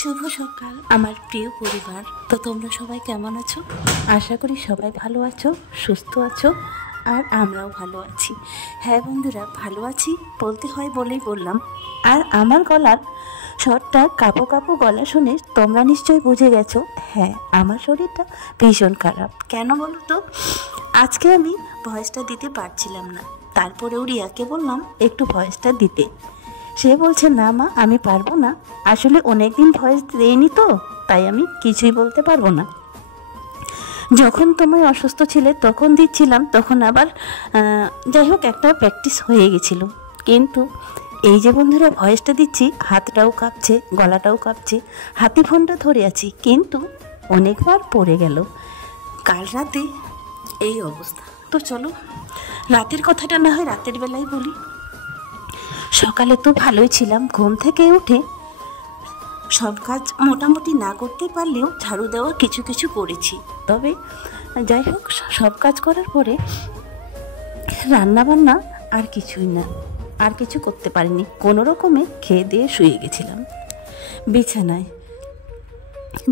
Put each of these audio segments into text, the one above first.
শুভ সকাল আমার প্রিয় পরিবার। তো তোমরা সবাই কেমন আছো? আশা করি সবাই ভালো আছো, সুস্থ আছো, আর আমরাও ভালো আছি। হ্যাঁ বন্ধুরা, ভালো আছি বলতে হয় বলেই বললাম। আর আমার গলার স্বরটা কাঁপো কাঁপো গলা শুনে তোমরা নিশ্চয়ই বুঝে গেছো, হ্যাঁ আমার শরীরটা ভীষণ খারাপ। কেন বলো তো? আজকে আমি ভয়েসটা দিতে পারছিলাম না, তারপরেও রিয়াকে বললাম একটু ভয়েসটা দিতে। সে বলছে না মা, আমি পারবো না, আসলে অনেকদিন ভয়েস দেইনি তো, তাই আমি কিছুই বলতে পারবো না। যখন তোমায় অসুস্থ ছিলে তখন দিচ্ছিলাম, তখন আবার যাই হোক একটা প্র্যাকটিস হয়ে গেছিল। কিন্তু এই যে বন্ধুরা ভয়েসটা দিচ্ছি, হাতটাও কাঁপছে, গলাটাও কাঁপছে, হাতে ফোনটা ধরে আছি, কিন্তু অনেকবার পড়ে গেল। কাল রাতে এই অবস্থা। তো চলো রাতের কথাটা না হয় রাতের বেলায় বলি। সকালে তো ভালোই ছিলাম, ঘুম থেকে উঠে সব কাজ মোটামুটি না করতে পারলেও ঝাড়ু দেওয়া কিছু কিছু করেছি। তবে যাই হোক সব কাজ করার পরে রান্না বান্না আর কিছুই না, আর কিছু করতে পারিনি। কোনো রকমে খেয়ে দিয়ে শুয়ে গেছিলাম বিছানায়।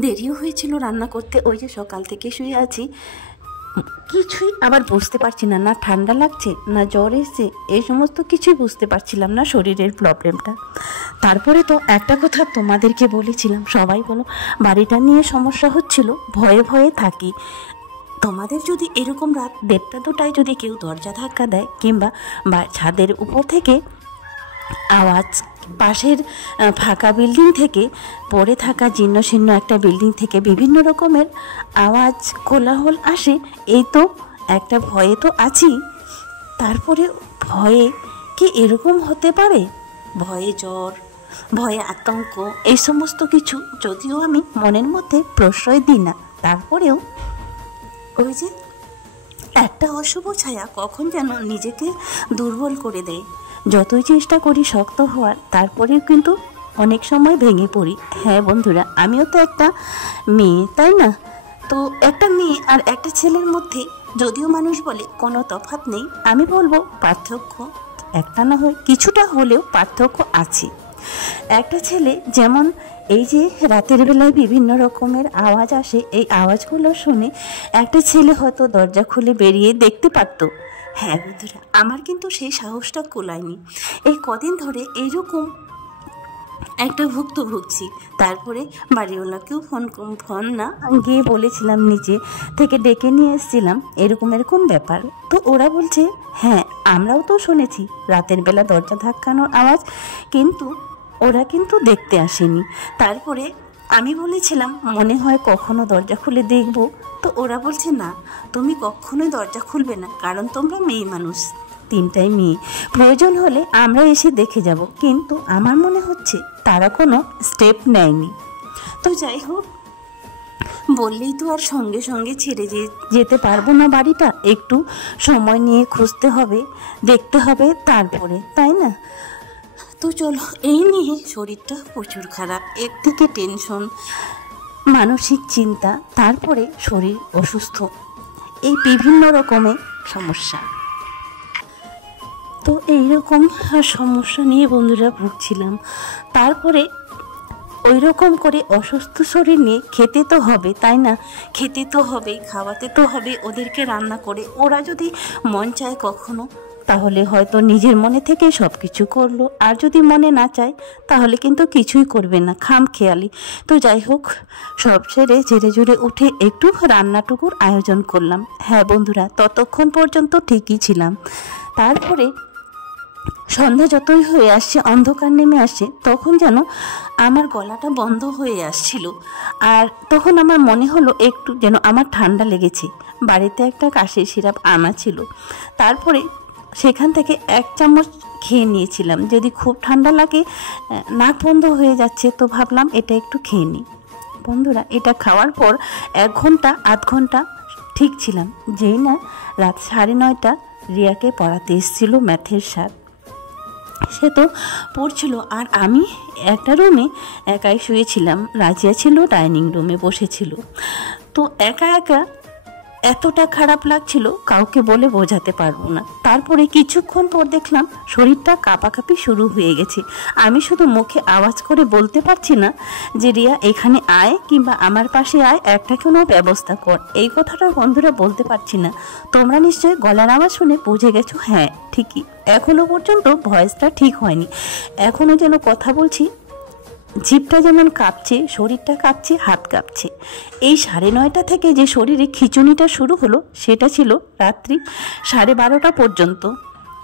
দেরিও হয়েছিল রান্না করতে, ওই যে সকাল থেকে শুয়ে আছি, কিছুই আবার বুঝতে পারছি না, না ঠান্ডা লাগছে না জ্বর এসছে, এই সমস্ত কিছুই বুঝতে পারছিলাম না শরীরের প্রবলেমটা। তারপরে তো একটা কথা তোমাদেরকে বলেছিলাম, সবাই বলো বাড়িটা নিয়ে সমস্যা হচ্ছিল, ভয়ে ভয়ে থাকি। তোমাদের যদি এরকম রাত 1:30-2টায় যদি কেউ দরজা ধাক্কা দেয়, কিংবা ছাদের উপর থেকে আওয়াজ, পাশের ফাঁকা বিল্ডিং থেকে, পড়ে থাকা জীর্ণশীর্ণ একটা বিল্ডিং থেকে বিভিন্ন রকমের আওয়াজ কোলাহল আসে, এই তো একটা ভয়ে তো আছি। তারপরে ভয়ে কি এরকম হতে পারে, ভয়ে জ্বর, ভয়ে আতঙ্ক, এই সমস্ত কিছু যদিও আমি মনের মধ্যে প্রশ্রয় দিই না, তারপরেও ওই যে একটা অশুভ ছায়া কখন যেন নিজেকে দুর্বল করে দেয়। যতই চেষ্টা করি শক্ত হওয়ার, তারপরেও কিন্তু অনেক সময় ভেঙে পড়ি। হ্যাঁ বন্ধুরা, আমিও তো একটা মেয়ে, তাই না? তো একটা মেয়ে আর একটা ছেলের মধ্যে যদিও মানুষ বলে কোনো তফাৎ নেই, আমি বলবো পার্থক্য একটা না হয় কিছুটা হলেও পার্থক্য আছে। একটা ছেলে যেমন এই যে রাতের বেলায় বিভিন্ন রকমের আওয়াজ আসে, এই আওয়াজগুলো শুনে একটা ছেলে হয়তো দরজা খুলে বেরিয়ে দেখতে পারত। হ্যাঁ বন্ধুরা, আমার কিন্তু সেই সাহসটা কুলায়নি। এই কদিন ধরে এইরকম একটা ভুগছি। তারপরে বাড়িওয়ালাকেও ফোন না গিয়ে বলেছিলাম, নিচে থেকে ডেকে নিয়ে এসেছিলাম, এরকম ব্যাপার। তো ওরা বলছে হ্যাঁ আমরাও তো শুনেছি রাতের বেলা দরজা ধাক্কানোর আওয়াজ, কিন্তু ওরা কিন্তু দেখতে আসেনি। তারপরে আমি বলেছিলাম মনে হয় কখনো দরজা খুলে দেখব, তো ওরা বলছে না, তুমি কখনোই দরজা খুলবে না, কারণ তোমরা মেয়ে মানুষ, 3টাই মেয়ে, প্রয়োজন হলে আমরা এসে দেখে যাব। কিন্তু আমার মনে হচ্ছে তারা কোনো স্টেপ নেয়নি। তো যাই হোক, বললেই তো আর সঙ্গে সঙ্গে ছেড়ে যেতে পারবো না বাড়িটা, একটু সময় নিয়ে খুঁজতে হবে, দেখতে হবে, তারপরে, তাই না? তো চলো, এই নিয়ে শরীরটা প্রচুর খারাপ, একদিকে টেনশন, মানসিক চিন্তা, তারপরে শরীর অসুস্থ, এই বিভিন্ন রকমের সমস্যা। তো এইরকম সমস্যা নিয়ে বন্ধুরা ভুগছিলাম। তারপরে ওই রকম করে অসুস্থ শরীর নিয়ে খেতে তো হবে, তাই না? খেতে তো হবে, খাওয়াতে তো হবে ওদেরকে রান্না করে। ওরা যদি মন চায় কখনো, তাহলে হয়তো নিজের মনে থেকে সব কিছু করলো, আর যদি মনে না চায় তাহলে কিন্তু কিছুই করবে না, খামখেয়ালি। তো যাই হোক, সব ছেড়ে ঝেড়ে ঝুড়ে উঠে একটু রান্নাটুকুর আয়োজন করলাম। হ্যাঁ বন্ধুরা, ততক্ষণ পর্যন্ত ঠিকই ছিলাম। তারপরে সন্ধ্যা যতই হয়ে আসছে, অন্ধকার নেমে আসছে, তখন যেন আমার গলাটা বন্ধ হয়ে আসছিল। আর তখন আমার মনে হলো একটু যেন আমার ঠান্ডা লেগেছে। বাড়িতে একটা কাশির সিরাপ আনা ছিল, তারপরে সেখান থেকে 1 চামচ খেয়ে নিয়েছিলাম। যদি খুব ঠান্ডা লাগে, নাক বন্ধ হয়ে যাচ্ছে, তো ভাবলাম এটা একটু খেয়ে নিই। বন্ধুরা, এটা খাওয়ার পর 1 ঘন্টা 1/2 ঘন্টা ঠিক ছিলাম, যেই না রাত 9:30 রিয়াকে পড়াতে এসেছিল ম্যাথের স্যার। সে তো পড়ছিল, আর আমি একটা রুমে একাই শুয়েছিলাম, রাজিয়া ছিল ডাইনিং রুমে বসেছিল। তো একা একা এতটা খারাপ লাগছিল কাউকে বলে বোঝাতে পারবো না। তারপরে কিছুক্ষণ পর দেখলাম শরীরটা কাঁপাকাঁপি শুরু হয়ে গেছে। আমি শুধু মুখে আওয়াজ করে বলতে পারছি না যে রিয়া এখানে আয় কিংবা আমার পাশে আয়, একটা কোনো ব্যবস্থা কর। এই কথাটা বন্ধুরা বলতে পারছি না। তোমরা নিশ্চয়ই গলার আওয়াজ শুনে বুঝে গেছো, হ্যাঁ ঠিকই, এখনো পর্যন্ত ভয়েসটা ঠিক হয়নি। এখনো যেন কথা বলছি, জিভটা যেমন কাঁপছে, শরীরটা কাঁপছে, হাত কাঁপছে। এই 9:30 থেকে যে শরীরে খিঁচুনিটা শুরু হলো সেটা ছিল রাত্রি 12:30 পর্যন্ত।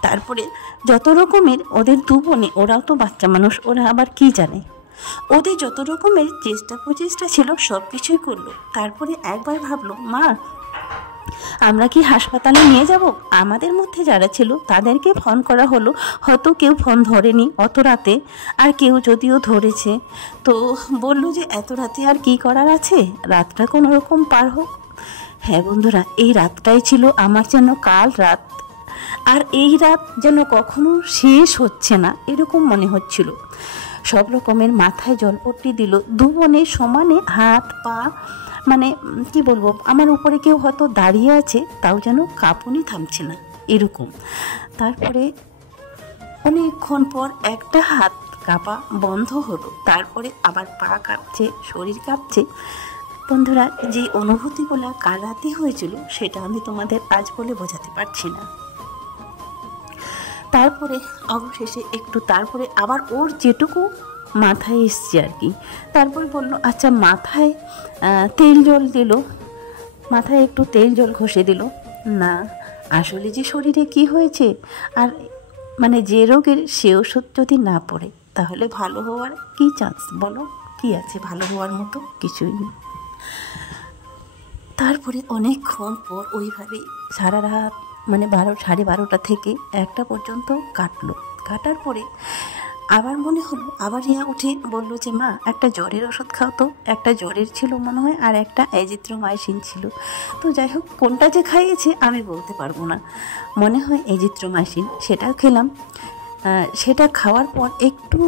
তারপরে যত রকমের ওদের দু বোনে, ওরাও তো বাচ্চা মানুষ, ওরা আবার কি জানে, ওদের যত রকমের চেষ্টা প্রচেষ্টা ছিল সব কিছুই করলো। তারপরে একবার ভাবলো, মা আমরা কি হাসপাতালে নিয়ে যাব? আমাদের মধ্যে যারা ছিল তাদেরকে ফোন করা হলো, হয়তো কেউ ফোন ধরেনি অত রাতে, আর কেউ যদিও ধরেছে তো বলল যে এত রাতে আর কি করার আছে, রাতটা কোনো রকম পার হোক। হ্যাঁ বন্ধুরা, এই রাতটাই ছিল আমার যেন কাল রাত, আর এই রাত যেন কখনো শেষ হচ্ছে না এরকম মনে হচ্ছিল। সব রকমের মাথায় জলপট্টি দিল, দু বোনে সমানে হাত পা, মানে কি বলবো, আমার উপরে কেউ হয়তো দাঁড়িয়ে আছে তাও যেন কাঁপুনি থামছে না এরকম। তারপরে অনেকক্ষণ পর একটা হাত কাঁপা বন্ধ হলো, তারপরে আবার পা কাঁপছে, শরীর কাঁপছে। বন্ধুরা, যে অনুভূতিগুলো কাল রাতে হয়েছিল সেটা আমি তোমাদের আজ বলে বোঝাতে পারছি না। তারপরে অবশেষে তারপরে আবার ওর যেটুকু মাথায় এসছে আর কি, তারপরে বললো আচ্ছা মাথায় তেল জল দিল, মাথায় একটু তেল জল ঘষে দিল। না, আসলে যে শরীরে কি হয়েছে, আর মানে যে রোগের সে ওষুধ যদি না পড়ে তাহলে ভালো হওয়ার কি চান্স বলো, কি আছে ভালো হওয়ার মতো? কিছুই নেই। তারপরে অনেকক্ষণ পর ওইভাবেই সারা রাত, মানে 12:30 থেকে 1টা পর্যন্ত কাটলো। কাটার পরে আবার মনে হলো, আবার রিয়া উঠে বলল যে মা একটা জ্বরের ওষুধ খাও তো। একটা জ্বরের ছিল মনে হয়, আর একটা অ্যাজিথ্রোমাইসিন ছিল। তো যাই হোক, কোনটা যে খাইয়েছে আমি বলতে পারবো না, মনে হয় অ্যাজিথ্রোমাইসিন। সেটাও খেলাম। সেটা খাওয়ার পর একটু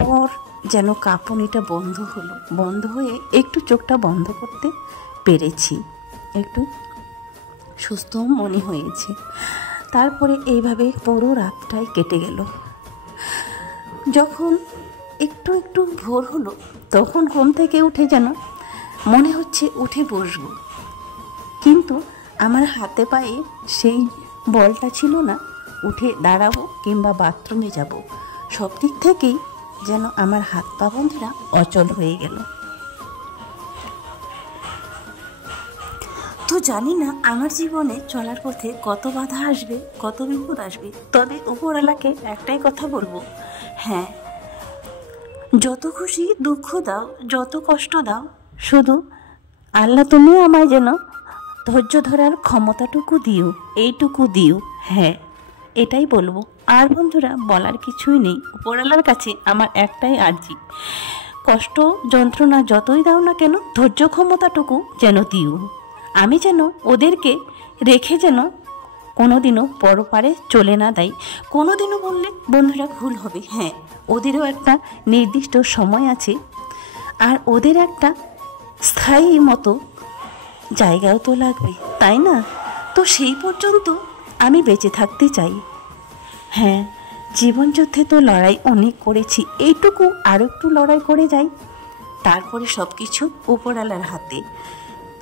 পর যেন কাঁপুনিটা বন্ধ হলো, বন্ধ হয়ে একটু চোখটা বন্ধ করতে পেরেছি, একটু সুস্থ মনে হয়েছে। তারপরে এইভাবে পুরো রাতটাই কেটে গেল। যখন একটু একটু ভোর হলো তখন ঘুম থেকে উঠে যেন মনে হচ্ছে উঠে বসবো, কিন্তু আমার হাতে পায়ে সেই বলটা ছিল না উঠে দাঁড়াবো কিংবা বাথরুমে যাব। সব দিক থেকেই যেন আমার হাত পা বন্ধুরা অচল হয়ে গেল। তো জানি না আমার জীবনে চলার পথে কত বাধা আসবে, কত বিপদ আসবে, তবে উপরওয়ালাকে একটাই কথা বলবো, হ্যাঁ যত খুশি দুঃখ দাও, যত কষ্ট দাও, শুধু আল্লাহ তুমি আমায় যেন ধৈর্য ধরার ক্ষমতাটুকু দিও, এইটুকু দিও। হ্যাঁ এটাই বলবো। আর বন্ধুরা বলার কিছুই নেই, উপরওয়ালার কাছে আমার একটাই আর্জি, কষ্ট যন্ত্রণা যতই দাও না কেন ধৈর্য ক্ষমতাটুকু যেন দিও। আমি যেন ওদেরকে রেখে যেন কোনোদিনও পরপারে চলে না দেয়। কোনোদিনও বললে বন্ধুরা ভুল হবে, হ্যাঁ ওদেরও একটা নির্দিষ্ট সময় আছে, আর ওদের একটা স্থায়ী মতো জায়গাও তো লাগবে, তাই না? তো সেই পর্যন্ত আমি বেঁচে থাকতে চাই। হ্যাঁ জীবনযুদ্ধে তো লড়াই অনেক করেছি, এইটুকু আরও একটু লড়াই করে যাই। তারপরে সব কিছু উপরওয়ালার হাতে,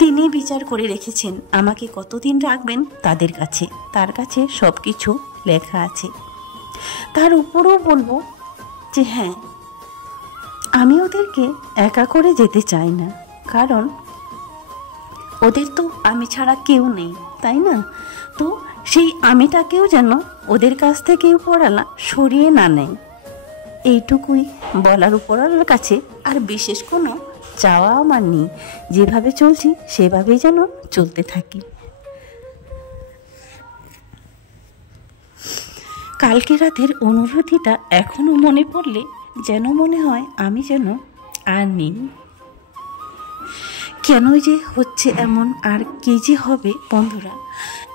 তিনি বিচার করে রেখেছেন আমাকে কতদিন রাখবেন তাদের কাছে, তার কাছে সব কিছু লেখা আছে। তার উপরও বলবো যে হ্যাঁ আমি ওদেরকে একা করে যেতে চাই না, কারণ ওদের তো আমি ছাড়া কেউ নেই, তাই না? তো সেই আমিটাকেও যেন ওদের কাছ থেকে উপরওয়ালা সরিয়ে না নেয়, এইটুকুই বলার উপরওয়ালার কাছে। আর বিশেষ কোনো চাওয়া আমার নেই, যেভাবে চলছি সেভাবেই যেন চলতে থাকি। কালকে রাতের অনুভূতিটা এখনো মনে পড়লে যেন মনে হয় আমি যেন আর নেই। কেন যে হচ্ছে এমন, আর কি যে হবে বন্ধুরা,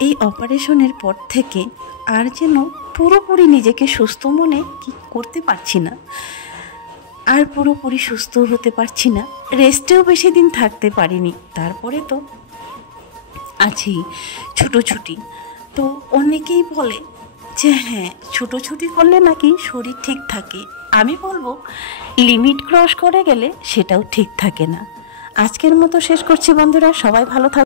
এই অপারেশনের পর থেকে আর যেন পুরোপুরি নিজেকে সুস্থ মনে কি করতে পারছি না, আর পুরোপুরি সুস্থ হতে পারছি না। রেস্টেও বেশি দিন থাকতে পারিনি, তারপরে তো আছি ছুটোছুটি। তো অনেকেই বলে যে হ্যাঁ, ছুটোছুটি করলে নাকি শরীর ঠিক থাকে। আমি বলবো লিমিট ক্রস করে গেলে সেটাও ঠিক থাকে না। আজকের মতো শেষ করছি বন্ধুরা, সবাই ভালো থাক।